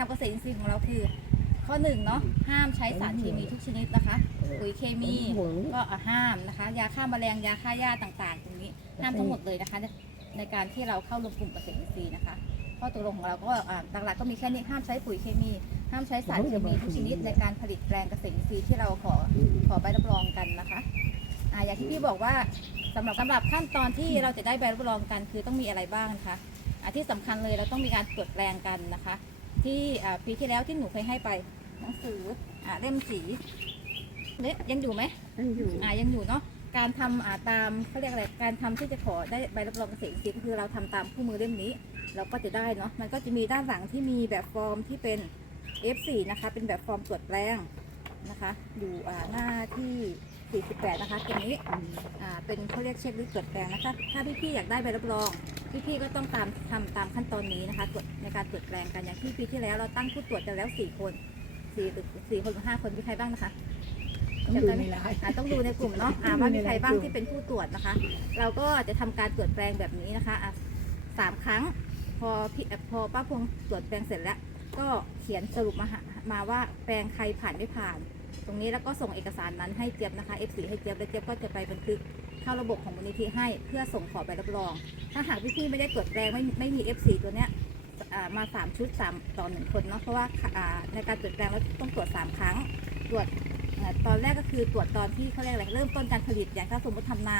ทำเกษตรอินทรีย์ของเราคือ ข้อหนึ่งเนาะห้ามใช้สารเคมีทุกชนิดนะคะปุ๋ยเคมีก็อะห้ามนะคะ ยาฆ่าแมลงยาฆ่าหญ้าต่างๆ ตรงนี้ห้ามทั้งหมดเลยนะคะ ในการที่เราเข้าร่วมกลุ่มเกษตรอินทรีย์นะคะข้อตกลงของเราก็อ่าหลักๆก็มีแค่นี้ห้ามใช้ปุ๋ยเคมี ห้ามใช้สารเคมีทุกชนิดในการผลิตแปลงเกษตรอินทรีย์ที่เราขอขอใบรับรองกันนะคะอ่าอย่างที่พี่บอกว่าสำหรับสำหรับขั้นตอนที่เราจะได้ใบรับรองกัน คือต้องมีอะไรบ้างนะคะอ่าที่สำคัญเลยเราต้องมีการตรวจแปลงกันนะคะ ที่อ่าปีที่แล้วที่หนูเคยให้ไปหนังสืออ่าเล่มสีเนี่ยยังอยู่ไหมยังอยู่อ่ายังอยู่เนาะการทำอ่าตามเขาเรียกอะไรการทำที่จะขอได้ใบรับรองเกษตรอินทรีย์ก็คือเราทำตามคู่มือเล่มนี้ เราก็จะได้เนาะมันก็จะมีด้านหลังที่มีแบบฟอร์มที่เป็น F4 นะคะ เป็นแบบฟอร์มตรวจแปลงนะคะ อยู่อ่าหน้าที่48นะคะตรงนี้อ่าเป็นเขาเรียกเช็คลิสต์ตรวจแปลงนะคะถ้าพี่ๆอยากได้ใบรับรอง พี่ๆก็ต้องตามทำตามขั้นตอนนี้นะคะตรวจในการตรวจแปลงกันอย่างที่ปีที่แล้วเราตั้งผู้ตรวจกันแล้ว4คนสี่สี่คนหรือห้าคนมีใครบ้างนะคะต้องอยู่ในไลน์อ่าต้องดูในกลุ่มเนาะอ่าว่ามีใครบ้างที่เป็นผู้ตรวจนะคะ เราก็จะทำการตรวจแปลงแบบนี้นะคะอะสามครั้ง พอพี่เอ่อพอป้าพวงตรวจแปลงเสร็จแล้ว ก็เขียนสรุปมาหามาว่าแปลงใครผ่านไม่ผ่าน ตรงนี้แล้วก็ส่งเอกสารนั้นให้เจี๊ยบนะคะ F4 ให้เจี๊ยบแล้วเจี๊ยบก็จะไปบันทึก เข้าระบบของมูลนิธิให้เพื่อส่งขอใบรับรอง ถ้าหากพี่ๆไม่ได้ตรวจแปลงไม่ไม่มี F4 ตัวเนี้ยมาสามชุดสามต่อหนึ่งคนเนาะเพราะว่าในการตรวจแปลงเราต้องตรวจสามครั้ง ตรวจตอนแรกก็คือตรวจตอนที่เขาเรียกอะไรเริ่มต้นการผลิตอย่างถ้าสมมติทำนา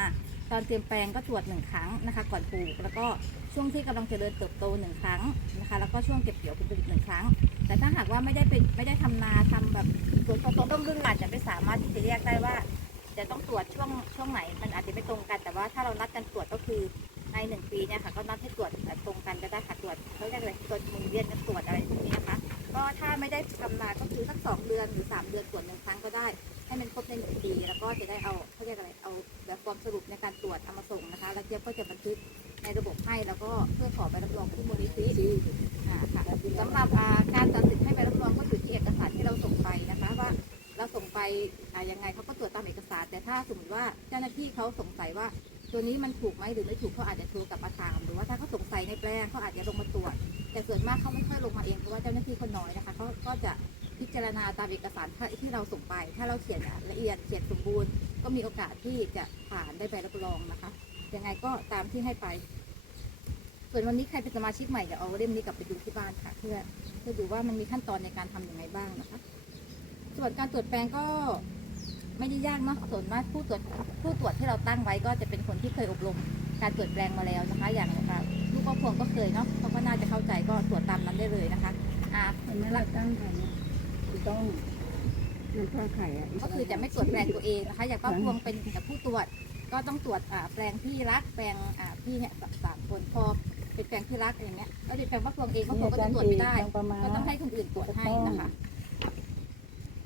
ตอนเตรียมแปลงก็ตรวจหนึ่งครั้งนะคะก่อนปลูก แล้วก็ช่วงที่กำลังเจริญเติบโตหนึ่งครั้งนะคะแล้วก็ช่วงเก็บเกี่ยวผลผลิตหนึ่งครั้ง แต่ถ้าหากว่าไม่ได้เป็นไม่ได้ทำนาทำแบบตรวจต้นต้นรุ่นอาจจะไม่สามารถที่จะแยกได้ว่า จะต้องตรวจช่วงช่วงไหนมันอาจจะไม่ตรงกัน แต่ว่าถ้าเรานัดกันตรวจก็คือในหนึ่งปีเนี่ยค่ะก็นัดให้ตรวจตรงกันก็ได้ค่ะตรวจเขาเรียกอะไรตรวจมือเวียนกันตรวจอะไรพวกนี้นะคะ ก็ถ้าไม่ได้ทำนาก็คือสักสองเดือนหรือสามเดือนตรวจหนึ่งครั้งก็ได้ ให้มันครบในหนึ่งปี แล้วก็จะได้เอาเขาเรียกอะไรเอาแบบฟอร์มสรุปในการตรวจเอามาส่งนะคะ แล้วเจี๊ยบก็จะบันทึกในระบบให้แล้วก็เพื่อขอใบรับรองที่มูลนิธิค่ะสำหรับการตัดสินให้ใบรับรองก็อยู่ที่เอกสารที่เราส่งไปนะคะว่า เราส่งไปอ่ายังไงเขาก็ตรวจตามเอกสาร แต่ถ้าสมมติว่าเจ้าหน้าที่เขาสงสัยว่า ตัวนี้มันถูกไหมหรือไม่ถูกเขาอาจจะโทรกลับมาถามหรือว่าถ้าเขาสงสัยในแปลงเขาอาจจะลงมาตรวจ แต่ส่วนมากเขาไม่ค่อยลงมาเองเพราะว่าเจ้าหน้าที่คนน้อยนะคะเขาก็จะพิจารณาตามเอกสารที่เราส่งไป ถ้าเราเขียนละเอียดเขียนสมบูรณ์ ก็มีโอกาสที่จะผ่านได้ใบรับรองนะคะยังไงก็ตามที่ให้ไป ส่วนวันนี้ใครเป็นสมาชิกใหม่เดี๋ยวเอาเล่มนี้กลับไปดูที่บ้านค่ะ เพื่อเพื่อดูว่ามันมีขั้นตอนในการทำอย่างไรบ้างนะคะ ส่วนการตรวจแปลงก็ไม่ได้ยากเนาะส่วนมากผู้ตรวจผู้ตรวจที่เราตั้งไว้ก็จะเป็นคนที่เคยอบรม การตรวจแปลงมาแล้วนะคะ อย่างอ่าลูกพ่อพวงก็เคยเนาะเขาก็น่าจะเข้าใจก็ตรวจตามนั้นได้เลยนะคะอ่าคนนั้นเราตั้งไข่เนี่ยต้องมันพ่อไข่อะก็คือจะไม่ตรวจแปลงตัวเองนะคะ อย่างป้าพวงเป็นกับผู้ตรวจก็ต้องตรวจอ่าแปลงที่รักแปลงอ่าพี่เนี่ยสสามคนพอเป็นแปลงที่รักอย่างเงี้ยก็เป็นแปลงป้าพวงเองป้าพวงก็จะตรวจไม่ได้ประมาณก็ต้องให้คนอื่นตรวจให้นะคะ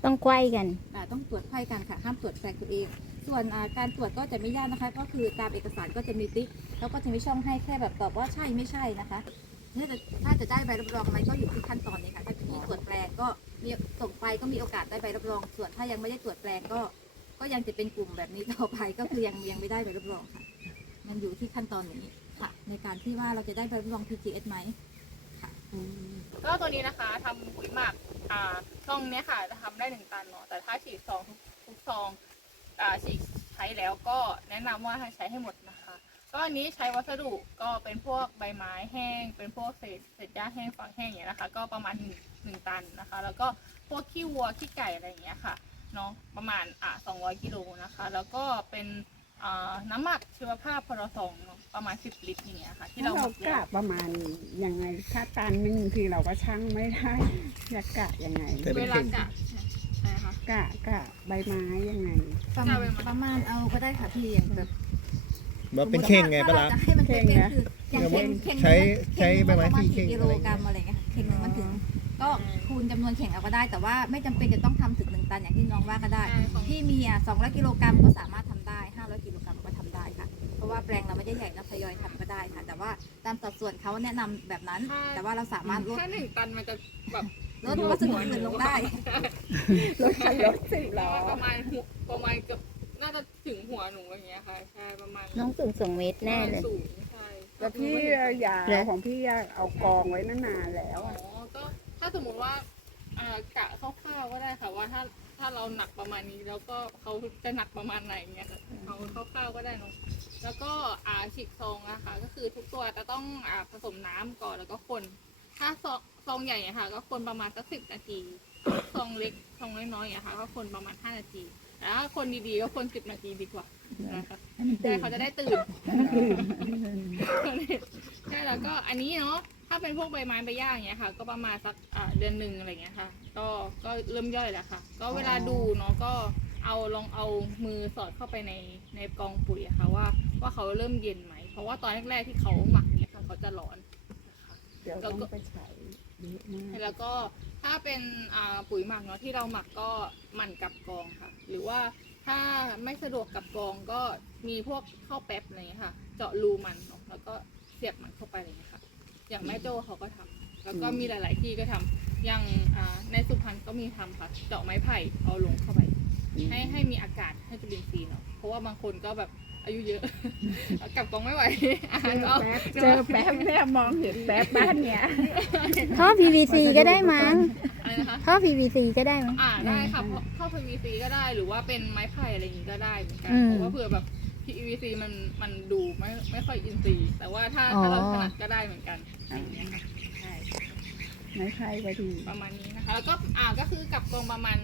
ต้องไขว้กันอ่าต้องตรวจไข้กันค่ะ ห้ามตรวจแปลงตัวเอง ส่วนอ่าการตรวจก็จะไม่ยากนะคะ ก็คือตามเอกสารก็จะมีติ๊กแล้วก็จะมีช่องให้แค่แบบตอบว่าใช่ไม่ใช่นะคะถ้าจะถ้าจะได้ใบรับรองไหมก็อยู่ที่ขั้นตอนนี้ค่ะ ถ้าที่ตรวจแปลงก็มีส่งไปก็มีโอกาสได้ใบรับรอง ส่วนถ้ายังไม่ได้ตรวจแปลงก็ ก็ยังจะเป็นกลุ่มแบบนี้ต่อไปก็คือยังยังไม่ได้ใบรับรองค่ะ มันอยู่ที่ขั้นตอนนี้ค่ะ ในการที่ว่าเราจะได้ใบรับรอง PGS ไหม ก็ตัวนี้นะคะทำปุ๋ยหมักอ่าซองเนี้ยค่ะจะทำได้หนึ่งตันเนาะแต่ถ้าฉีดซองทุกทุกซองอ่าฉีดใช้แล้วก็แนะนำว่าให้ใช้ให้หมดนะคะ ก็อันนี้ใช้วัสดุก็เป็นพวกใบไม้แห้ง เป็นพวกเศษเศษหญ้าแห้งฟางแห้งอย่างเงี้ยนะคะ ก็ประมาณหนึ่งหนึ่งตันนะคะ แล้วก็พวกขี้วัวขี้ไก่อะไรอย่างเงี้ยค่ะเนาะประมาณอะสองร้อยกิโลนะคะ แล้วก็เป็นอ่าน้ำหมักชีวภาพพลสองเนาะ ประมาณสิบลิตรอย่างเงี้ยค่ะ ที่ที่เราเราหมักกะประมาณยังไงถ้าตันหนึ่งทีเราก็ชั่งไม่ได้จะกะยังไงแต่เป็เวนลากะใช่ค่ะกะกะใบไม้ยังไง ประมาณประมาณเอาก็ได้ค่ะพี่อย่างแบบว่าเป็นเข่งไงปะล่ะ ถ้าเราจะให้มันเป็นเข่งนะคืออย่างเข่งเข่งใช้หนึ่งใช้ใบไม้ประาณที่เข่งกี่กิโลกรัมอะไรเงี้ยเข่งหนึ่งมันถึง ก็คูณจำนวนเข่งเอาก็ได้ แต่ว่าไม่จำเป็นจะต้องทำถึงหนึ่งตันอย่างที่น้องว่าก็ได้ ใช่ของ ที่มีอะสองร้อยกิโลกรัมก็สามารถทำ ราะว่าแปลงเราไม่ได้ใหญ่นะทยอยทำก็ได้ค่ะ แต่ว่าตามสัดส่วนเขาแนะนำแบบนั้น ใช่ แต่ว่าเราสามารถลดถ้าหนึ่งตันมันจะแบบลดวัสดุอื่นลงได้ รถคันรถสิบล้อประมาณหัวประมาณเกือบน่าจะถึงหัวหนูอย่างเงี้ยค่ะใช่ประมาณน้องสูงสองเมตรแน่เลย สูงใช่แล้วพี่ยาเหรอของพี่ยาเอากองไว้นานๆแล้วอ๋ออะก็ถ้ถ้าสมมุติว่าอ่ากะคร่าวๆก็ได้ค่ะว่าถ้าถ้าเราหนักประมาณนี้แล้วก็เขาจะหนักประมาณไหนเงี้ยค่ะเอาคร่าวๆก็ได้เนาะ แล้วก็อ่าฉีกซองนะคะ ก็คือทุกตัวจะต้องอ่าผสมน้ำก่อนแล้วก็คน ถ้าซองซองใหญ่อะค่ะ ก็คนประมาณสักสิบนาทีซองเล็กซองน้อยๆอะค่ะ ก็คนประมาณห้านาทีแต่ถ้าคนดีๆก็คนสิบนาทีดีกว่านะคะแต่เขาจะได้ตื่นใช่แล้วก็อันนี้เนาะถ้าเป็นพวกใบไม้ใบหญ้าอย่างเงี้ยค่ะ ก็ประมาณสักอ่าเดือนหนึ่งอะไรเงี้ยค่ะ ก็ก็เริ่มย่อยแล้วค่ะ ก็เวลาดูเนาะก็ เอาลองเอามือสอดเข้าไปในในกองปุ๋ยอะค่ะว่าว่าเขาเริ่มเย็นไหม เพราะว่าตอนแรกๆที่เขาหมักเนี่ยค่ะเขาจะร้อนนะคะเดี๋ยวต้องไปใช้เยอะมากแล้วก็ถ้าเป็นอ่าปุ๋ยหมักเนาะที่เราหมักก็หมั่นกับกองค่ะ หรือว่าถ้าไม่สะดวกกับกองก็มีพวกข้าวแป๊บอะไรเงี้ยค่ะ เจาะรูมันเนาะแล้วก็เสียบมันเข้าไปอะไรเงี้ยค่ะ อย่างแม่โจ้เขาก็ทำแล้วก็มีหลาย ๆ ที่ก็ทำอย่างอ่าในสุพรรณก็มีทำค่ะ เจาะไม้ไผ่เอาลงเข้าไป ให้ให้มีอากาศให้จุลินทรีย์เนาะเพราะว่าบางคนก็แบบอายุเยอะ กลับกองไม่ไหวอาหารก็เจอแป๊บแม่มองเห็นแป๊บบ้านเนี้ยท่อ PVC ก็ได้มั้งอะไรนะคะท่อ PVC ก็ได้มั้งอ่าได้ค่ะเพราะเข้า PVC ก็ได้หรือว่าเป็นไม้ไผ่อะไรอย่างนี้ก็ได้เหมือนกันอืมเพราะว่าเผื่อแบบ PVC มันมันดูไม่ไม่ค่อยอินทรีย์แต่ว่าถ้าถ้าเราอ๋อถนัดก็ได้เหมือนกันอย่างเงี้ยค่ะใช่ไม้ไผ่ก็ดีประมาณนี้นะคะแล้วก็อ่าก็คือกลับกรงประมาณ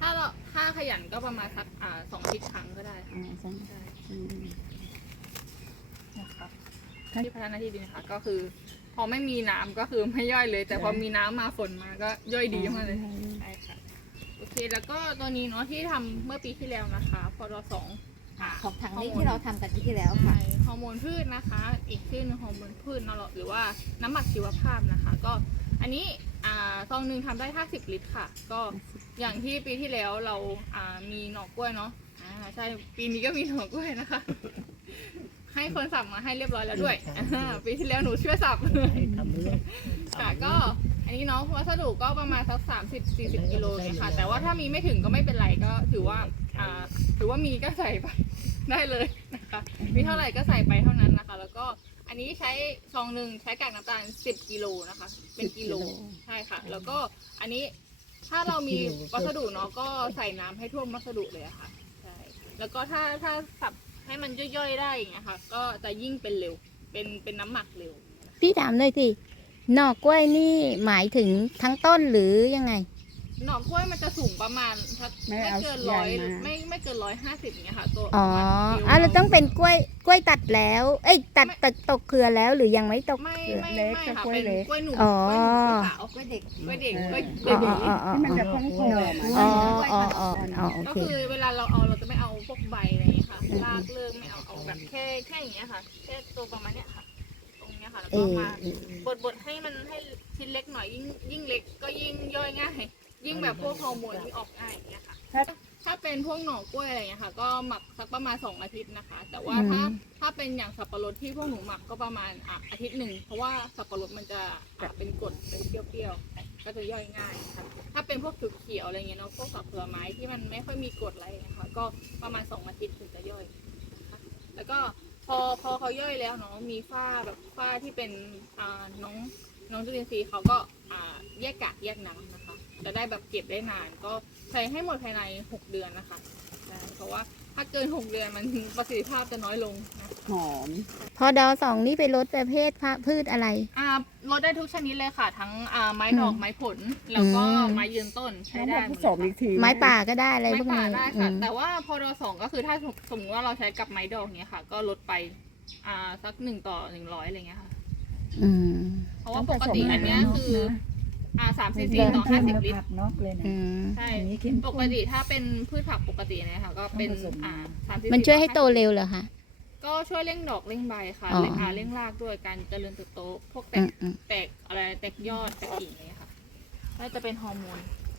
ถ้าเราถ้าขยันก็ประมาณสักอ่าสองอาทิตย์ครั้งก็ได้ค่ะอ่าใช่ใช่อืมนะคะที่พัฒนาที่ดินนะคะก็คือ พอไม่มีน้ำก็คือไม่ย่อยเลย แต่พอมีน้ำมาฝนมาก็ย่อยดีมากเลย ใช่ค่ะ โอเค แล้วก็ตัวนี้เนาะที่ทำเมื่อปีที่แล้วนะคะ พอรสอง อ่าของถังนี้ที่เราทำกันปีที่แล้วค่ะ ใช่ฮอร์โมนพืชนะคะ อีกชื่อหนึงฮอร์โมนพืชเนอะหรือว่าน้ำหมักชีวภาพนะคะ ก็อันนี้อ่าซองหนึ่งทำได้ 50 ลิตรค่ะ ก็อย่างที่ปีที่แล้วเราอ่ามีหน่อกล้วยเนาะอ่าใช่ปีนี้ก็มีหน่อกล้วยนะคะ ให้คนสับมาให้เรียบร้อยแล้วด้วยอ่าปีที่แล้วหนูช่วยสับค่ะก็อันนี้เนาะวัสดุก็ประมาณสักสามสิบสี่สิบกิโลเนี่ยค่ะ แต่ว่าถ้ามีไม่ถึงก็ไม่เป็นไรก็ถือว่าอ่าถือว่ามีก็ใส่ไป ได้เลยนะคะ มีเท่าไหร่ก็ใส่ไปเท่านั้นนะคะ แล้วก็อันนี้ใช้ซองหนึ่งใช้กากน้ำตาลสิบกิโลนะคะ เป็นกิโลใช่ค่ะ แล้วก็อันนี้ถ้าเรามีวัสดุเนาะก็ใส่น้ำให้ท่วมวัสดุเลยอะค่ะใช่แล้วก็ถ้าถ้าสับให้มันย่อยๆได้อย่างเงี้ยค่ะ ก็จะยิ่งเป็นเร็ว เป็นเป็นน้ำหมักเร็ว พี่ถามหน่อยสิหน่อกล้วยนี่หมายถึงทั้งต้นหรือยังไง หน่อกล้วยมันจะสูงประมาณสักไม่ไม่เอาเกินใหญ่ร้อยมา ไม่ไม่เกินร้อยห้าสิบอย่างเงี้ยค่ะตัวอ๋อประมาณนิ้วอะเราต้องเป็นกล้วยกล้วยตัดแล้ว เอ้ยตัดตัดตกเครือแล้วหรือยังไม่ตกไม่เครือ ไม่เล็กไม่กับค่ะกล้วยเป็นเล็ก กล้วยหนุ่มอ๋อกล้วยหนุ่มกล้วยขาวกล้วยเด็กกล้วยเด็กกล้วยอ๋เบอบีอ๋ออ๋อที่มันจะพองโผล่มาอ๋ออ๋ออ๋ออ๋อโอก็เค คือเวลาเราเอาเราจะไม่เอาพวกใบอะไรอย่างเงี้ยค่ะรากเลิกไม่เอาเอาแบบแค่แค่อย่างเงี้ยค่ะแค่ตัวประมาณเนี้ยค่ะ ตรงเนี้ยค่ะแล้วเอก็อมา เออบดบดให้มันให้ชิ้นเล็กหน่อยยิ่งยิ่งเล็กก็ยิ่งย่อยง่าย ยิ่งแบบพวกฮอร์โมนที่ออกง่ายอย่างเงี้ยค่ะถ้าถ้าเป็นพวกหน่อกล้วยอะไรเงี้ยค่ะ ก็หมักสักประมาณสองอาทิตย์นะคะ แต่ว่าถ้าถ้าเป็นอย่างสับปะรดที่พวกหนูหมักก็ประมาณอะอาทิตย์หนึ่งเพราะว่าสับปะรดมันจะอะเป็นกรดเป็นเปรี้ยวๆก็จะย่อยง่ายค่ะถ้าเป็นพวกเขียวๆอะไรเงี้ยเนาะพวกสับผลไม้ที่มันไม่ค่อยมีกรดอะไรเงี้ยค่ะก็ประมาณสองอาทิตย์ถึงจะย่อยนะคะแล้วก็พอพอเขาย่อยแล้วเนาะมีฝ้าแบบฝ้าที่เป็นอ่าน้องน้องจุลินทรีย์เขาก็อ่าแยกกากแยกน้ำนะคะ จะได้แบบเก็บได้นาน ก็ใช้ให้หมดภายใน 6 เดือนนะคะใช่เพราะว่าถ้าเกิน 6 เดือนมันประสิทธิภาพจะน้อยลงนะหอม พอดอสองนี่ไปลดประเภทพืชอะไร อ่าลดได้ทุกชนิดเลยค่ะ ทั้งอ่าไม้ดอกอืมไม้ผลแล้วก็อืม ไม้ยืนต้นใช้ต้องได้มาหผดสมอีกทีไม้ป่าก็ได้อะไรไม้พวกป่านี้ได้อืค่ะมแต่ว่าพอดอสองก็คือถ้าสมมติว่าเราใช้กับไม้ดอกเนี้ยค่ะ ก็ลดไปอ่าสักหนึ่งต่อหนึ่งร้อยอะไรเงี้ยค่ะ อืม เพราะว่าปกติอันเนี้ยคือ อ่าสามสิบสี่ต่อห้าสิบลิตร นอกเลยนะอืมใช่ อันนี้เข้มปข้กนติถ้าเป็นพืชผักปกติเนี่ยค่ะก็เป็นต้องผสม อ่าสามสิบมันช่วยให้โตเร็วเหรอคะ ก็ช่วยเร่งดอกเร่งใบค่ะอ๋อ เร่งอ่าเร่งรากด้วยการเจริญเติบโต พวกแตอืกมอืมแตกอะไรแตกยอดแตกกิ่งอะไรอย่างเงี้ยค่ะแล้วจะเป็นฮอร์โมน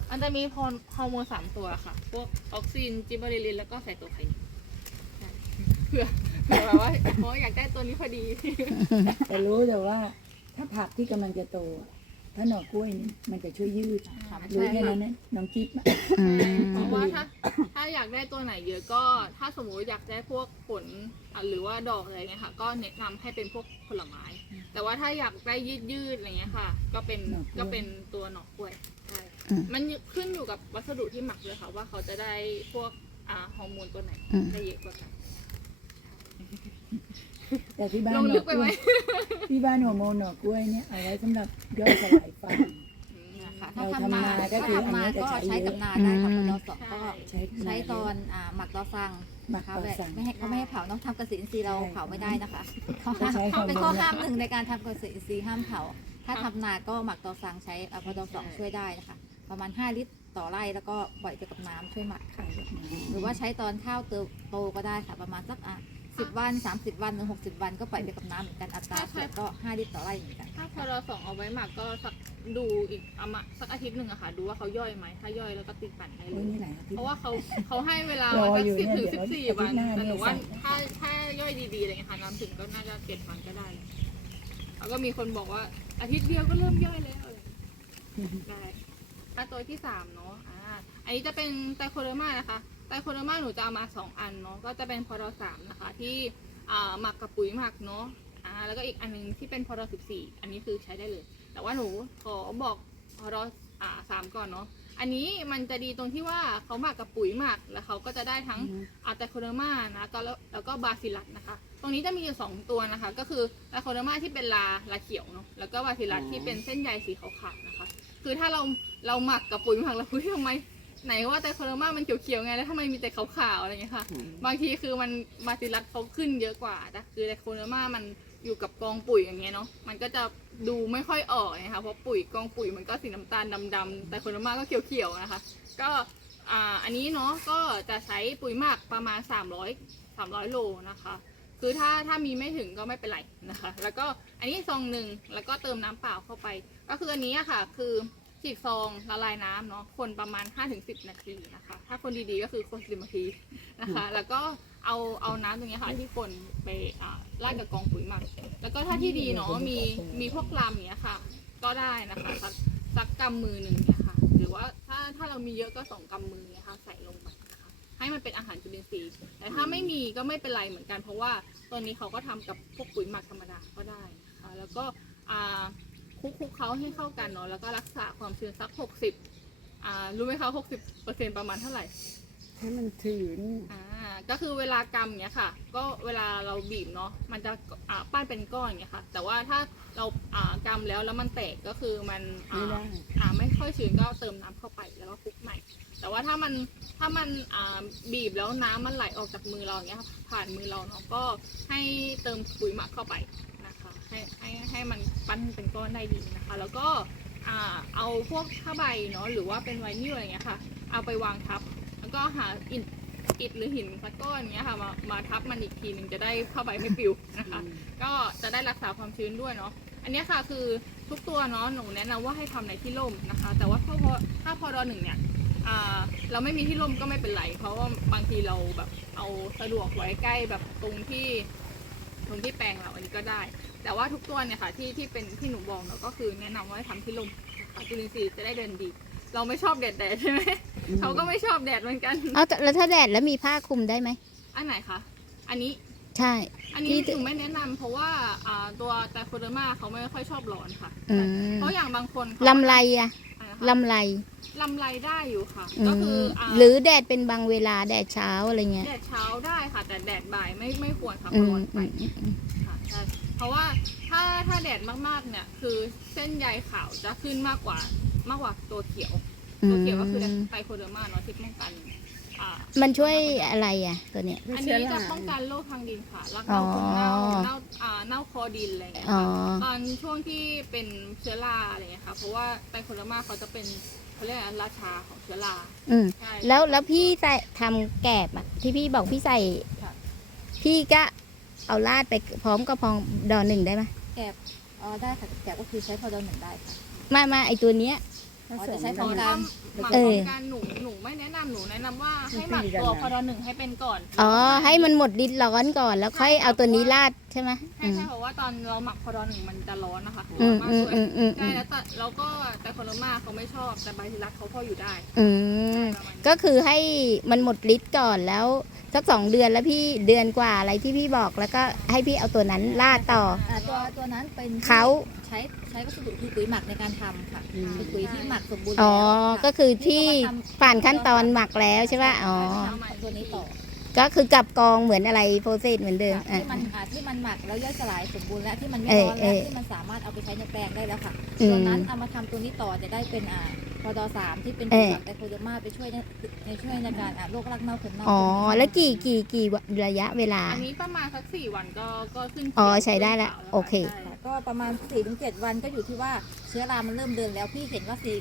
มันจะมีฮอร์ฮอร์โมนสามตัวค่ะ พวกออกซินจิบเบอริลินแล้วก็ไซโตไคนินใช่เผื่อเผื่อแบบว่าโอ้อยากได้ตัวนี้พอดี แต่รู้แต่ว่า ถ้าผักที่กำลังจะโตอะท ถ้าหน่อกล้วยนี่มันจะช่วยยืดค่ะมันรู้ช่วยแค่ให้นั้นนะน้องจิ๊บอะอืมเพราะว่าถ้าถ้าอยากได้ตัวไหนเยอะก็ ถ้าสมมุติอยากได้พวกผลอะหรือว่าดอกอะไรเงี้ยค่ะ ก็แนะนำให้เป็นพวกผลไม้ แต่ว่าถ้าอยากได้ยืดยืดๆอะไรเงี้ยค่ะ ก็เป็นก็เป็นตัวหน่อกล้วยใช่มันขึ้นอยู่กับวัสดุที่หมักเลยค่ะ ว่าเขาจะได้พวกอ่าฮอร์โมนตัวไหนได้เยอะกว่ากัน แต่ที่บ้านลงหน่ลึอกไปกล้ไหม วยที่บ้านหัวโมนหน่อกล้วยเนี่ยเอาไว้สำหรับย่อยสลายฟางนะคะเราถ้าทำนาทำนาก็ถ้าคือทำนาอันนี้จะก็ใช้ใช้เยอะกับนาได้ค่ะพนสองก็ ใช้ใช้ตอนอ่าหมักดอฟังหมักนะคะต่อแบบสั่ง ไม่ให้เขาไม่ให้เผาต้องทำเกษตรอินทรีย์เราเผาไม่ได้นะคะเขาก็ใช้ฮอร์โมนเป็นข้อห้ามหนึ่งในการทำเกษตรอินทรีย์ห้ามเผา ถ้าทำนาก็หมักดอฟังใช้พดสองช่วยได้นะคะ ประมาณ 5 ลิตรต่อไร่แล้วก็ปล่อยไปกับน้ำช่วยหมักค่ะหรือว่าใช้ตอนข้าวเติบโตก็ได้ค่ะ ประมาณสักอะ สิบวัน30วันหรือ60วันก็ปล่อยไปกับน้ำเหมือนกันอัตราส่วนก็5ลิตรต่อไร่เหมือนกัน ถ้าพอเราสองเอาไว้หมักก็สักดูอีกเอามาสักอาทิตย์หนึ่งอะค่ะ ดูว่าเขาย่อยไหมถ้าย่อยแล้วก็ติดปั่นได้เลโอ้ยยนี่ไหนอาทิตเพย์ราะว่าเขาเขาให้เวลารอมาสักอยู่สิบเนี่ถึยงสิบสี่เดี๋ยววันอาทิตย์หน้าแต่หนูว่าเนี่ยถ้าถ้าย่อยดีๆอะไรเงี้ยค่ะน้ำถึงก็น่าจะเจ็ดวันก็ได้เลยแล้วก็มีคนบอกว่าอาทิตย์เดียวก็เริ่มย่อยแล้วอะไรได้ถ้าตัวที่สามเนาะอ่าอันนี้จะเป็นไตโคเดอร์มานะคะ ไตโคเดอร์มาหนูจะเอามาสองอันเนาะก็จะเป็นพอดอสามนะคะ ที่อ่าหมักกับปุ๋ยหมักเนาะอ่าแล้วก็อีกอันหนึงที่เป็นพอดอสิบสี่อันนี้คือใช้ได้เลย แต่ว่าหนูขอบอกพอดออ่าสามก่อนเนาะอันนี้มันจะดีตรงที่ว่าเขาหมักกับปุ๋ยหมักแล้วเขาก็จะได้ทั้งอาแตโคเดอร์มานะก็แล้วแล้วก็บาซิลัสนะคะ ตรงนี้จะมีอยู่สองตัวนะคะ ก็คือไตโคเดอร์มาที่เป็นลาลาเขียวเนาะแล้วก็บาซิลัสที่เป็นเส้นใยสีขาวๆนะคะ คือถ้าเราเราหมักกับปุ๋ยหมักแล้วคุยทำไม ไหนว่าไตโคเดอร์มามันเขียวๆไงแล้วทำไมมีแต่ขาวๆอะไรอย่างเงี้ยค่ะ บางทีคือมันบาซิลัสเขาขึ้นเยอะกว่าแต่คือไตโคเดอร์มามันอยู่กับกองปุ๋ยอย่างเงี้ยเนาะมันก็จะดูไม่ค่อยออกนะคะเพราะปุ๋ยกองปุ๋ยมันก็สีน้ำตาลดำๆแต่โคเดอร์มาก็เขียวๆนะคะ ก็อ่าอันนี้เนาะก็จะใช้ปุ๋ยหมักประมาณ 300 300 โลนะคะ คือถ้าถ้ามีไม่ถึงก็ไม่เป็นไรนะคะ แล้วก็อันนี้ซองหนึ่งแล้วก็เติมน้ำเปล่าเข้าไป ก็คืออันนี้อะค่ะคือ ฉีกซองละลายน้ำเนาะคนประมาณ 5-10 นาทีนะคะ ถ้าคนดีๆก็คือคน10นาทีนะคะ แล้วก็เอาเอาน้ำตรงเนี้ยค่ะที่คนไปอ่าราดกับกองปุ๋ยหมักแล้วก็ถ้าที่ดีเนาะมีมีพวกลำเนี้ยค่ะ ก็ได้นะคะสักสักกำมือหนึ่งเนี่ยค่ะ หรือว่าถ้าถ้าเรามีเยอะก็สองกำมือเนี่ยค่ะใส่ลงไปนะคะให้มันเป็นอาหารจุลินทรีย์แต่ถ้าไม่มีก็ไม่เป็นไรเหมือนกัน เพราะว่าตัวนี้เขาก็ทำกับพวกปุ๋ยหมักธรรมดาก็ได้นะคะแล้วก็อ่า คลุกคลุกเขาให้เข้ากันเนาะแล้วก็รักษาความชื้นสักหกสิบอ่ารู้ไหมคะหกสิบเปอร์เซ็นประมาณเท่าไหร่ให้มันถืนอ่าก็คือเวลากำเนี้ยค่ะ ก็เวลาเราบีบเนาะมันจะอ่าปั้นเป็นก้อนอย่างเงี้ยค่ะ แต่ว่าถ้าเราอ่ากำแล้วแล้วมันแตกก็คือมันอ่าไม่ได้อ่าไม่ค่อยชื้นก็เติมน้ำเข้าไปแล้วก็คลุกใหม่ แต่ว่าถ้ามันถ้ามันอ่าบีบแล้วน้ำมันไหลออกจากมือเราอย่างเงี้ยค่ะผ่านมือเราเนาะก็ให้เติมปุ๋ยหมักเข้าไปนะคะ ให้ให้ให้มันปั้นเป็นก้อนได้ดีนะคะ แล้วก็อ่าเอาพวกผ้าใบเนาะหรือว่าเป็นไวนิลอะไรเงี้ยค่ะ เอาไปวางทับ แล้วก็หาอิฐอิฐหรือหินสักก้อนเงี้ยค่ะมามาทับมันอีกทีหนึ่งจะได้ผ้าใบไม่ปลิวนะคะ ก็จะได้รักษาความชื้นด้วยเนาะอันเนี้ยค่ะคือทุกตัวเนาะหนูแนะนำว่าให้ทำในที่ร่มนะคะ แต่ว่าถ้าพอถ้าพอดอหนึ่งเนี่ยอ่าเราไม่มีที่ร่มก็ไม่เป็นไร เพราะว่าบางทีเราแบบเอาสะดวกไว้ใกล้แบบตรงที่ตรงที่แปลงเราอันนี้ก็ได้ แต่ว่าทุกตัวเนี่ยค่ะที่ที่เป็นที่หนูบอกเนาะก็คือแนะนำว่าให้ทำที่ร่มนะคะจุลินทรีย์จะได้เดินดี เราไม่ชอบแดดแดดใช่ไหมเขาก็ไม่ชอบแดดเหมือนกัน เอาแต่แล้วถ้าแดดแล้วมีผ้าคลุมได้ไหม อันไหนคะ อันนี้ ใช่ อันนี้ที่ถึงไม่แนะนำเพราะว่าอ่าตัวไตโคเดอร์มาเขาไม่ค่อยชอบร้อนค่ะ อืม เพราะอย่างบางคนเขาลำไรอะอะไรนะคะลำไรลำไรได้อยู่ค่ะ อืก็มคืออ่า หรือแดดเป็นบางเวลาแดดเช้าอะไรเงี้ย แดดเช้าได้ค่ะ แต่แดดบ่ายไม่ไม่ควรค่ะอืร้อมนไปอืมอืมค่ะใช่ เพราะว่าถ้าถ้าแดดมากๆเนี่ย คือเส้นใยขาวจะขึ้นมากกว่ามากกว่าตัวเขียว ตัวเขียวก็คือไตโคเดอร์มาเนาะที่ป้องกันอ่า มันช่วยอะไรอะ ตัวเนี้ย อันนี้จะป้องกันโรคทางดินค่ะรักเน่าอ๋อคุมเน่าเน่าอ่าเน่าคอดินอะไรอย่างเงี้ยอ๋อค่ะตอนช่วงที่เป็นเชื้อราอะไรเงี้ยค่ะ เพราะว่าไตโคเดอร์มาเขาจะเป็นเขาเรียกอะไรราชาของเชื้อราอืม ใช่ แล้วแล้วพี่ใส่ทำแกบอะที่พี่บอกพี่ใส่พี่ก็ เอาลาดไปพร้อมกับพองดอหนึ่งได้ไหมแกบอ๋อได้ค่ะแกบก็คือใช้พอดอหนึ่งได้ค่ะมามาไอตัวเนี้ยผ อ๋อสจะมใช้พกัร้อมนกันหมักเอพร้ออมกันหนูหนูไม่แนะนำหนูแนะนำว่าให้หมักมันตีกันตัวนะพอดอหนึ่งให้เป็นก่อนอ๋อ ให้มันหมดฤทธิ์ร้อนก่อนแล้วค่อยเอาตัวนี้ราดใช่ไหมใช่ใช่เพราะว่าตอนเราหมักพอดอหนึ่งมันจะร้อนนะคะอืร้อนมมากอืมด้วยอืมอืมใช่แล้วแต่แล้วก็แต่คนละมากเขาไม่ชอบแต่ใบทิรักเขาพออยู่ได้อืมประมาณนี้ก็คือให้มันหมดฤทธิ์ก่อนแล้ว สักสองเดือนแล้วพี่เดือนกว่าอะไรที่พี่บอกแล้วก็ให้พี่เอาตัวนั้นราดต่อ อ่าตัวตัวนั้นเป็นเขา ใช้ใช้วัสดุคือปุ๋ยหมักในการทำค่ะอืมเป็นปุ๋ยที่หมักสมบูรณ์อ๋อแล้วค่ะก็คือที่นี่ก็มาทำผ่านขั้นตอนหมักแล้วใช่ป่ะ อ๋อทำตัวนี้ต่อก็คือกลับกองเหมือนอะไรโปรเซสเหมือนเดิมค่ะอะ ที่มันอ่าที่มันหมักแล้วย่อยสลายสมบูรณ์แล้วที่มันไม่เออร้อนเอแล้วอที่มันสามารถเอาไปใช้ในแปลงได้แล้วค่ะอืม ตัวนั้นเอามาทำตัวนี้ต่อจะได้เป็นอ่า พอดอสามที่เป็นเอปุ๋ยอหมักไตโคเดอร์มาไปช่วยในในช่วยในการอ่าโรครักเน่าขนเน่าอ๋อพวกนี้แล้วกี่กี่กี่ระยะเวลา อันนี้ประมาณสักสี่วันก็ก็ขึ้นอ๋อเขียวใช้ได้ละขึ้นขาวโอเคใช่ค่ะก็ประมาณ4ี่ถึงเวันก็อยู่ที่ว่าเชื้อรามันเริ่มเดินแล้วพี่เห็นว่าสี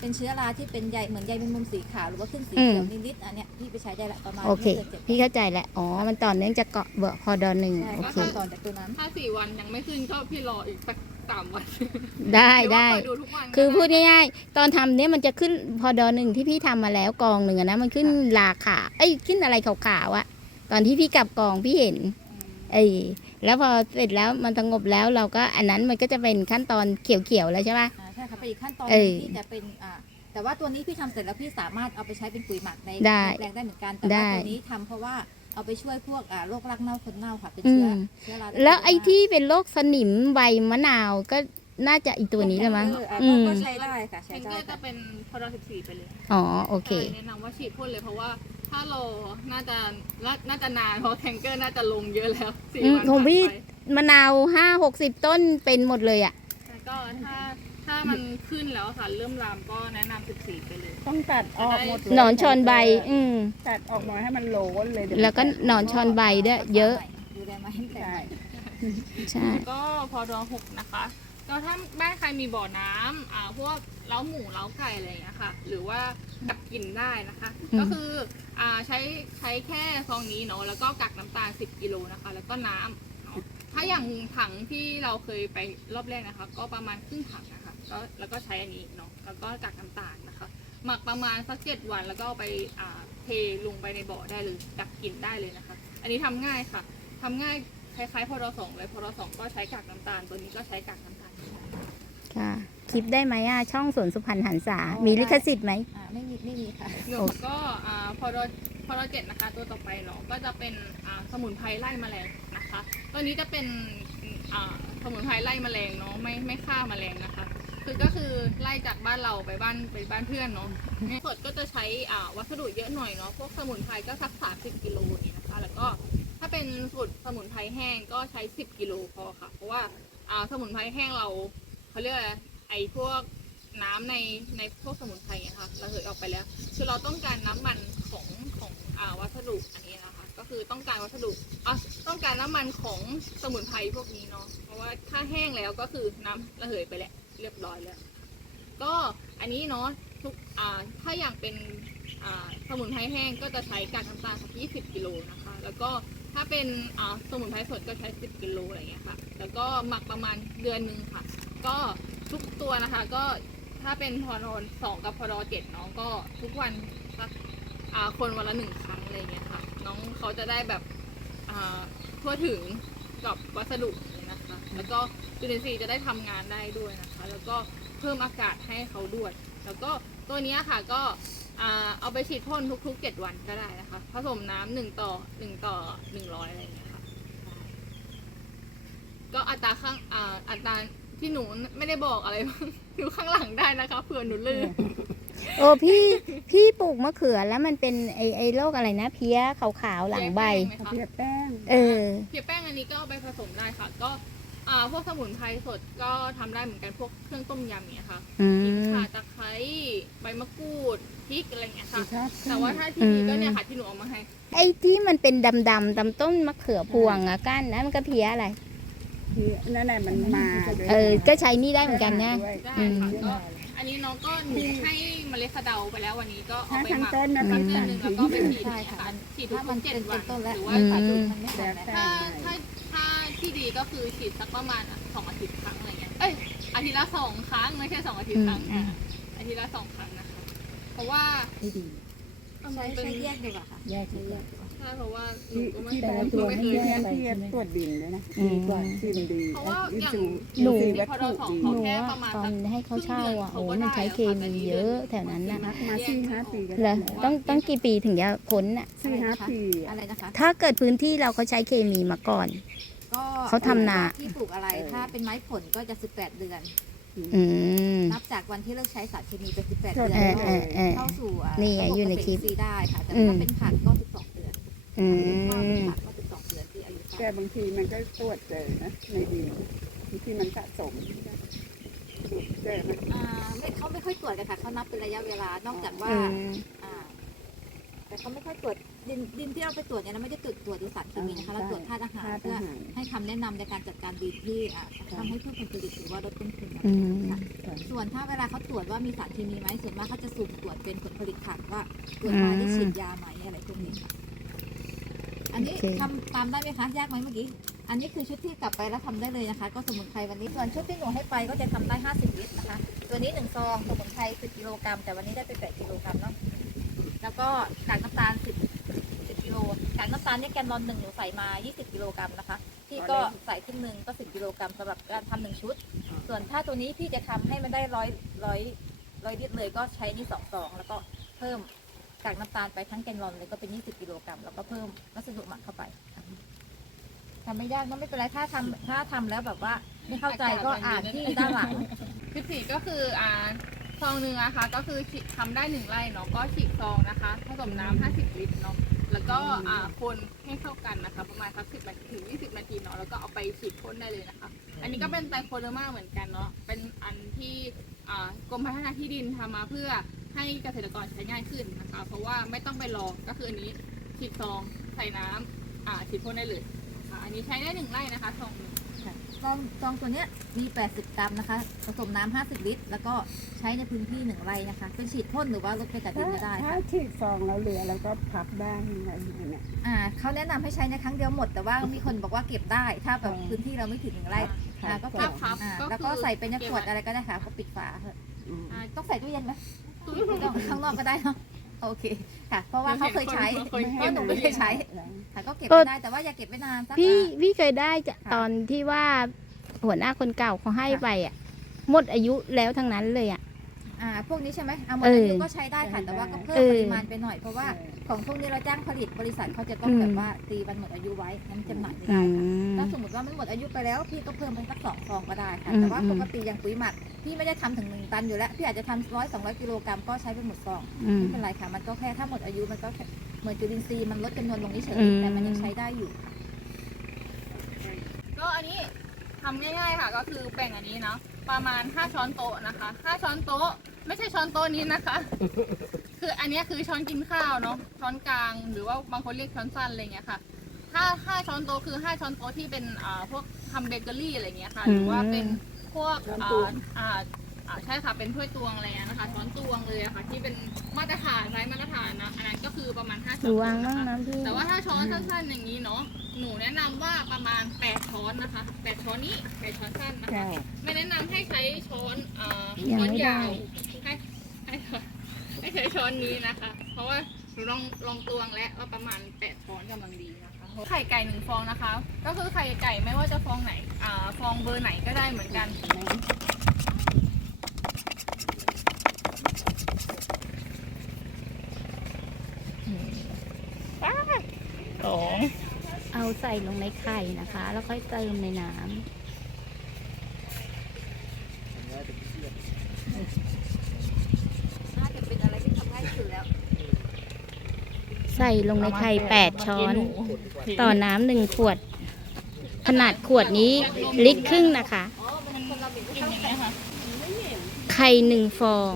เป็นเชื้อราที่เป็นใยเหมือนใยแมงมุมสีขาวหรือว่าขึ้นสีเขียวนิดๆอันเนี้ยพี่ไปใช้ได้ละประมาณโอเค ไม่กินจ็ดวันพี่เข้าใจแล้ว อ๋อ มันต่อเนื่องจากเกาะเบอร์พอดอหนึ่งใช่โอก็เค ขั้นตอนจากตัวนั้น ถ้าสี่วันยังไม่ขึ้นก็พี่รออีกสัก สามวันได้หรือว่าได้เปิดูทุกวันก็คือพูดไง่ายๆตอนทำเนี่ยมันจะขึ้นพอดอหนึ่งที่พี่ทำมาแล้วกองหนึ่งอะนะมันขึ้นลาขาเอ้ยขึ้นอะไรขาวๆอะตอนที่พี่กลับกองพี่เห็น เอ้ยแล้วพอเสร็จแล้วมันสงบแล้วเราก็อันนั้นมันก็จะเป็นขั้นตอนเขียวๆแล้วใช่ปะ อ่าใช่ค่ะเป็นอีกขั้นตอนหเอนึงอที่จะเป็นอ่าแต่ว่าตัวนี้พี่ทำเสร็จแล้วพี่สามารถเอาไปใช้เป็นปุ๋ยหมักในได้ในแปลงได้เหมือนกันแต่ได้ว่าตัวนี้ทำเพราะว่า เอาไปช่วยพวกอ่าโรครักเน่าคนเน่าค่ะเป็นเชื้ออม เชื้อราแล้วไอ้ที่เป็นโรคสนิมใบมะนาวก็น่าจะอีตัวนี้แหละมั้ง เอออะอืม ก็ใช้ได้ค่ะเทใช้นเกได้อร์จะค่ะเป็นพอดอสิบสี่ไปเลยอ๋อ โอเค ใช่แนะนำว่าฉีดพ่นเลยเพราะว่าถ้ารอน่าจะน่าจะนานเพราะแทงเกอร์น่าจะลงเยอะแล้วสี่อืมวันของพี่ผ่านไปมะนาวห้าหกสิบต้นเป็นหมดเลยอะแล้วก็ถ้า ถ้ามันขึ้นแล้วค่ะเริ่มลามก็แนะนำสิบสี่ไปเลย ต้องตัดออกหมดเลยหนอนชอนใบ อืมตัดออกหมดให้มันโหลนเลยเดี๋ยแล้วก็หนอนชอนใบด้วยเยอะ ดูแลมาให้แต่ใช่ใช่ ก็พอดอหกนะคะก็ถ้าบ้านใครมีบ่อน้ำอ่าพวกเล้าหมูเล้าไก่อะไรอย่างเงี้ยค่ะ หรือว่าดับกลิ่นได้นะคะ อืม ก็คืออ่าใช้ใช้แค่ซองนี้เนาะแล้วก็กักน้ำตาล 10กิโลนะคะ แล้วก็น้ำเนาะถ้าอย่างถังที่เราเคยไปรอบแรกนะคะ ก็ประมาณครึ่งถังนะคะ ก็แล้วก็ใช้อันนี้เนาะแล้วก็กักน้ำตาลนะคะ หมักประมาณสักเจ็ดวันแล้วก็เอาไปอ่าเทลงไปในบ่อได้เลยดับกลิ่นได้เลยนะคะ อันนี้ทำง่ายค่ะทำง่ายคล้ายๆพอดอสองเลยพอดอสองก็ใช้กากน้ำตาล ตัวนี้ก็ใช้กากน้ำตาลค่ะคลิปได้ไหมอะช่องสวนสุพรรณหันษา มีลิขสิทธิ์ไหม อ่าไม่มีไม่มีค่ะเดี๋ยวก็อ่าพอดอพอดอเจ็ดนะคะ ตัวต่อไปเนาะก็จะเป็นอ่าสมุนไพรไล่แมลงนะคะ ตัวนี้จะเป็นอ่าสมุนไพรไล่แมลงเนาะไม่ไม่ฆ่าแมลงนะคะ คือก็คือไล่จากบ้านเราไปบ้านไปบ้านเพื่อนเนาะสดก็จะใช้อ่าวัสดุเยอะหน่อยเนาะพวกสมุนไพรก็สักสามสิบกิโลนี้นะคะ แล้วก็ถ้าเป็นสูตรสมุนไพรแห้งก็ใช้สิบกิโลพอค่ะ เพราะว่าอ่าสมุนไพรแห้งเราเขาเรียกอะไรไอ้พวกน้ำในในพวกสมุนไพรเนี่ยค่ะราเคยออกไปแล้ว คือเราต้องการน้ำมันของของอ่าวัสดุอันนี้นะคะ ก็คือต้องการวัสดุอะต้องการน้ำมันของสมุนไพรพวกนี้เนาะเพราะว่าถ้าแห้งแล้วก็คือน้ำระเหยไปแหล้ว เรียบร้อยแล้ว ก็อันนี้เนาะทุกอ่าถ้าอย่างเป็นอ่าสมุนไพรแห้งก็จะใช้การน้ำตาลสัก20กิโลนะคะ แล้วก็ถ้าเป็นอ่าสมุนไพรสดก็ใช้10กิโลอะไรอย่างเงี้ยค่ะ แล้วก็หมักประมาณเดือนหนึ่งค่ะ ก็ทุกตัวนะคะก็ถ้าเป็นพอรสองกับพอรเจ็ดเนาะก็ทุกวันสักอ่าคนวันละหนึ่งครั้งอะไรอย่างเงี้ยค่ะ น้องเขาจะได้แบบอ่าทั่วถึงกับวัสดุ แล้วก็จุลินทรีย์จะได้ทำงานได้ด้วยนะคะ แล้วก็เพิ่มอากาศให้เขาด้วย แล้วก็ตัวเนี้ยค่ะก็อ่าเอาไปฉีดพ่นทุกๆ 7 วันก็ได้นะคะ ผสมน้ำหนึ่งต่อหนึ่งต่อหนึ่งร้อยอะไรอย่างเงี้ยค่ะใช่ก็อัตราข้างอ่าอัตราที่หนูไม่ได้บอกอะไรบ้างอยู่ข้างหลังได้นะคะเผื่อหนูลืมโอ้พี่พี่ปลูกมะเขือแล้วมันเป็นไอไอโรคอะไรนะ เพี้ยขาวๆหลังใบเอาเพียแป้ง เออเพียแป้งอันนี้ก็เอาไปผสมได้ค่ะ ก็ อ่าพวกสมุนไพรสดก็ทำได้เหมือนกันพวกเครื่องต้มยำเนี่ยค่ะอืพริกม ข่าตะไคร้ใบมะกรูดพริกอะไรอย่างเงี้ยค่ะชอบแต่ว่าถ้าที่นี่ก็เนี่ยค่ะที่หนูเอามาให้ ไอ้ที่มันเป็นดำๆตำต้นมะเขือพวงอะก้านนะมันก็เพี้ยอะไร ที่นั่นแหละมันมาด้วยเออ ก็ใช้นี่ได้เหมือนกันนะ ด้วยได้อืมค่ะก็อันนี้น้องก็หนูให้เมล็ดสะเดาไปแล้ววันนี้ก็เอาถ้าไปทั้งหมักต้นนะสัต้กนเดือนตัดหนึ่งทีแล้วก็ไปฉีดใช่ค่ะค่ะฉีดถ้าทุมันกๆเจ็ดเป็นวันต้นแล้วหรือว่าอืมสายจุดมันไม่แตกแล้วถ้าถ้าถ้า ที่ดีก็คือฉีดสักประมาณสองอาทิตย์ครั้งอะไรเงี้ย เอ้ยอาทิตย์ละสองครั้งไม่ใช่สองอาทิตย์ครั้งอืมอะอาทิตย์ละสองครั้งนะคะ เพราะว่าไม่ดี ใช้ใช้แยกดีกว่าค่ะ แยกแยกใช่เพราะว่าหนูที่ก็ไม่ที่แต่ได้ละตัตัววให้ที่แยกแค่ไปที่ใช่ไหมตรวจดินเลยนะอืมดีกว่าชิมดีเพราะว่าอินอย่างซูหนู อินพวัตอเราถุสองดีเขาหนูแค่อะประมาณตอสันกให้เขาเช่าอะโอ้มันใช้เคมีเยอะแถวนั้นน่ะนักมาสี่ห้าปีก็เหรได้อต้องต้องกี่ปีถึงจะพ้นอะ สี่ห้าปีอะอะไรนะคะ ถ้าเกิดพื้นที่เราเขาใช้เคมีมาก่อน ก็เขาทำนา ที่ปลูกอะไรถ้าเป็นไม้ผลก็จะ 18 เดือน อืม นับจากวันที่เลิกใช้สารเคมีเป็น18เอเดือนเออก็เออเออเข้าสู่อะนี่ไงระบบอยู่ในคลิปเกษตรอินทรีย์ได้ค่ะแต่อืมถ้าเป็นผักก็ 12 เดือนอืข้าวเป็นมผักก็ 12 เดือนที่อายุแต่ค่ะบางทีมันก็ตรวจเจอนะในดินบางทีมันสะสมตรวจเจอมันอ่าไม่เขาไม่ค่อยตรวจกันค่ะเขานับเป็นระยะเวลานอกจากว่าอืม อ่า แต่เขาไม่ค่อยตรวจดินดินที่เราไปตรวจเนี่ยเราไม่ได้ตรวจตรวจดูสารเคมีนะคะเราตรวจธาตุอาหารธาตุเพื่ออาหารให้คำแนะนำในการจัดการดินที่อะทำให้เพิ่มผลผลิตหรือว่าลดต้นทุนอืมค่ะส่วนถ้าเวลาเขาตรวจว่ามีสารเคมีไหมส่วนมากเขาจะสุ่มตรวจเป็นผลผลิตผักว่าตรวจมาได้ฉีดยาไหมอะไรพวกนี้ค่ะอันนี้โอเค ทำตามได้ไหมคะยากไหมเมื่อกี้ อันนี้คือชุดที่กลับไปแล้วทำได้เลยนะคะ ก็สมุนไพรวันนี้ส่วนชุดที่หนูให้ไปก็จะทำได้ 50ลิตรนะคะ ตัวนี้หนึ่งซองสมุนไพร10กิโลกรัมแต่วันนี้ได้ไป8กิโลกรัมเนาะ แล้วก็กากน้ำตาล 10 10กิโลกากน้ำตาลเนี่ยแกนลอนหนึ่งหนูใส่มา 20 กิโลกรัมนะคะ พี่ก็ใส่ครึ่งหนึ่งก็ 10 กิโลกรัมสำหรับการทำหนึ่งชุด ส่วนถ้าตัวนี้พี่จะทำให้มันได้ร้อยร้อยร้อยลิตรเลยก็ใช้นี่สองซองแล้วก็เพิ่มกากน้ำตาลไปทั้งแกนลอนเลยก็เป็น 20 กิโลกรัมแล้วก็เพิ่มวัสดุหมักเข้าไปทำไม่ยากนะไม่เป็นไรถ้าทำถ้าทำแล้วแบบว่าไม่เข้าใจก็อ่านที่ด้านหลังสิบสี่ก็คืออ่า ซองหนึ่งนะคะก็คือฉีดทำได้หนึ่งไร่เนาะก็ฉีดซองนะคะผสมน้ำห้าสิบลิตรเนาะแล้วก็อ่าคนให้เข้ากันนะคะ ประมาณสักสิบนาทีถึงยี่สิบนาทีเนาะแล้วก็เอาไปฉีดพ่นได้เลยนะคะ อันนี้ก็เป็นไตโคเดอร์มาเหมือนกันเนาะเป็นอันที่อ่ากรมพัฒนาที่ดินทำมาเพื่อให้เกษตรกรใช้ง่ายขึ้นนะคะ เพราะว่าไม่ต้องไปรอก็คืออันนี้ฉีดซองใส่น้ำอ่าฉีดพ่นได้เลยค่ะอันนี้ใช้ได้หนึ่งไร่นะคะซองหนึ่ง ซองซองตัวเนี้ยมี 80 กรัมนะคะ ผสมน้ำ50 ลิตร แล้วก็ใช้ในพื้นที่หนึ่งไร่นะคะ เป็นฉีดพ่นหรือว่าลดไปกับดิถ้านก็ได้ถ้าค่ะฉีดซองแล้วเหลือแล้วก็พับได้อะไรอย่างเงี้ย อ่าเขาแนะนำให้ใช้ในครั้งเดียวหมด แต่ว่ามีคนบอกว่าเก็บได้ ถ้าแบบอ๋อพื้นที่เราไม่ถึงหนึ่งไร่อ่าก็คเก็รับบครับ อ่าก็คือแล้วก็ใส่ไปในขวดอะไรก็ได้ค่ะก็ปิดฝาเถอะอืมอ่าต้องใส่ตู้เย็นไหมไม่ต้องข้างนอกก็ได้เนาะ โอเคค่ะ เพราะว่าเขาเคยใช้เคยเพใช้ราะหนูไม่เคยใช้แล้วค่ะก็เก็บเออไม่ได้แต่ว่าอย่าเก็บไว้นานสัก พี่อะพี่เคยได้จะค่ะตอนที่ว่าหัวหน้าคนเก่าเขาให้ค่ะ ไปอะ หมดอายุแล้วทั้งนั้นเลยอะ อ่าพวกนี้ใช่ไหมเอาหมดเอออายุก็ใช้ได้ค่ะ แต่ว่าก็เพิ่มเออ ปริมาณไปหน่อย เพราะว่าของพวกนี้เราจ้างผลิตบริษัทเขาจะต้องอืมแบบว่าตีวันหมดอายุไว้งั้นจำหน่ายไม่อืได้ค่ะ ม ถ้าสมมติว่ามันหมดอายุไปแล้วพี่ก็เพิ่มไปสักสองฟองก็ได้ค่ะ อืมแต่ว่าอืมปกติอย่างปุ๋ยหมักพี่ไม่ได้ทำถึงหนึ่งตันอยู่แล้ว พี่อาจจะทำร้อยสองร้อยกิโลกรัมก็ใช้ไปหมดซองอืมไม่เป็นไรค่ะ มันก็แค่ถ้าหมดอายุมันก็แค่เหมือนจุลินทรีย์มันลดจำนวนลงเฉยอืมๆแต่มันยังใช้ได้อยู่ ก็อันนี้ทำง่ายๆค่ะก็คือแบ่งอันนี้เนาะประมาณ 5 ช้อนโต๊ะนะคะ 5 ช้อนโต๊ะ ไม่ใช่ช้อนโต๊ะนี้นะคะ คืออันเนี้ยคือช้อนกินข้าวเนาะช้อนกลางหรือว่าบางคนเรียกช้อนสั้นอะไรเงี้ยค่ะถ้าห้าช้อนโต๊ะคือห้าช้อนโต๊ะที่เป็นอ่าพวกทำเบเกอรี่อะไรเงี้ยค่ะหรือว่าเป็นพวกช้อนอ่าตวงอ่าอ่าใช่ค่ะเป็นถ้วยตวงอะไรเงี้ยนะคะช้อนตวงเลยอะค่ะ ที่เป็นมาตรฐานไร้มาตรฐานนะอันนั้นก็คือประมาณห้าหช้อนูนวางโต๊ะบ้างนะคะนะพี่แต่ว่าถ้าช้อนสั้นๆอย่างนี้เนาะหนูแนะนำว่าประมาณ8ช้อนนะคะ8ช้อนนี้8ช้อนสั้นนะคะใช่ไม่แนะนำให้ใช้ช้อนเอ่อยังช้อนไม่ได้ยาว ให้ให้ให้ใช้ช้อนนี้นะคะ เพราะว่าหนูลองลองตวงแล้วว่าประมาณ8ช้อนกำลังดีนะคะ ไข่ไก่หนึ่งฟองนะคะ ก็คือไข่ไก่ไม่ว่าจะฟองไหนอ่าฟองเบอร์ไหนก็ได้เหมือนกันของ เอาใส่ลงในไข่นะคะ แล้วค่อยเติมในน้ำ น่าจะเป็นอะไรที่ทำง่ายที่สุดแล้ว ใส่ลงในไข่แปดช้อน ต่อน้ำหนึ่งขวด ขนาดขวดนี้ลิตรครึ่งนะคะอ๋อมันคนเราบิดกินอย่างนี้ยค่ะไข่หนึ่งฟอง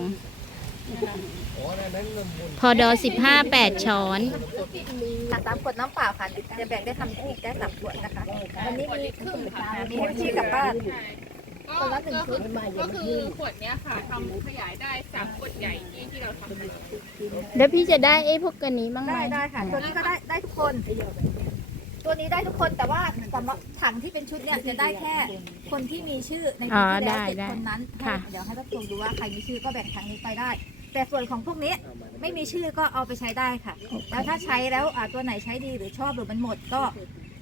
อ๋อนั่นนั่นนมบุญพอดอสิบห้าแปดช้อนค่ะสามขวดน้ำเปล่าค่ะจะแบ่งได้ทำอีกได้สามขวดนะคะวันนี้มีครึ่งค่ะมีให้พี่กลับบ้านใช่ ก็คนละหนึ่งก็ชุคือดก็คือขวดเนี้ยค่ะทำขยายได้สามขวดใหญ่ที่ที่เราทำกันแล้วพี่จะได้ไอ้พวกกันนี้บ้างไหมได้ได้ค่ะ ตัวนี้ก็ได้ได้ทุกคน ตัวนี้ได้ทุกคนแต่ว่าสำหรับถังที่เป็นชุดเนี่ยจะได้แค่คนที่มีชื่อในอ๋ปีอที่แล้วได้เจ็ดได้คนนั้นค่ะให้เดี๋ยวให้ป้าพวงดูว่าใครมีชื่อก็แบ่งถังนี้ไปได้ แต่ส่วนของพวกนี้ไม่มีชื่อก็เอาไปใช้ได้ค่ะ แล้วถ้าใช้แล้วอ่าตัวไหนใช้ดีหรือชอบหรือมันหมดก็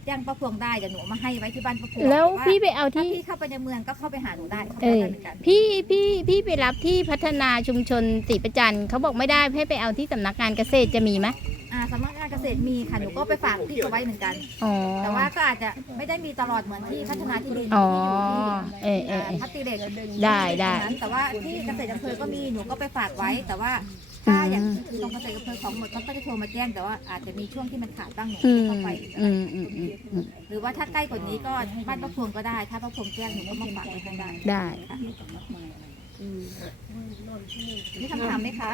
แจ้งป้าพวงได้เดี๋ยวหนูเอามาให้ไว้ที่บ้านป้าพวงแล้วต่าพี่ไปเอาถ้าที่ พี่เข้าไปในเมืองก็เข้าไปหาหนูได้เข้าเอไปอได้เหมือนกันพี่พี่พี่ไปรับที่พัฒนาชุมชนศรีประจันทร์เขาบอกไม่ได้ให้ไปเอาที่สำนักงานเกษตรจะมีไหมอ่าสำนักงานเกษตรมีค่ะหนูก็ไปฝากพี่เขาไว้เหมือนกัน อ๋อแต่ว่าก็อาจจะไม่ได้มีตลอดเหมือนที่พัฒนาที่ดินอ๋อที่อยู่เออเอที่อเออ พัติเด็กได้ได้ แต่ว่าที่เกษตรอำเภอก็มีหนูก็ไปฝากไว้ แต่ว่า ถ้าอย่างอืมตรงเกษตรอำเภอของหมดเขาก็จะโทรมาแจ้งแต่ว่าอาจจะมีช่วงที่มันขาดบ้างหนูอืไม่มได้เข้าไปอืมอืมอืมอืมหรือว่าถ้าใกล้กว่านี้ก็บ้านประพวงก็ได้ถ้าประพวงแจ้งหนูก็มาฝากไว้ให้ได้ได้ค่ะมีคำถามไหมคะ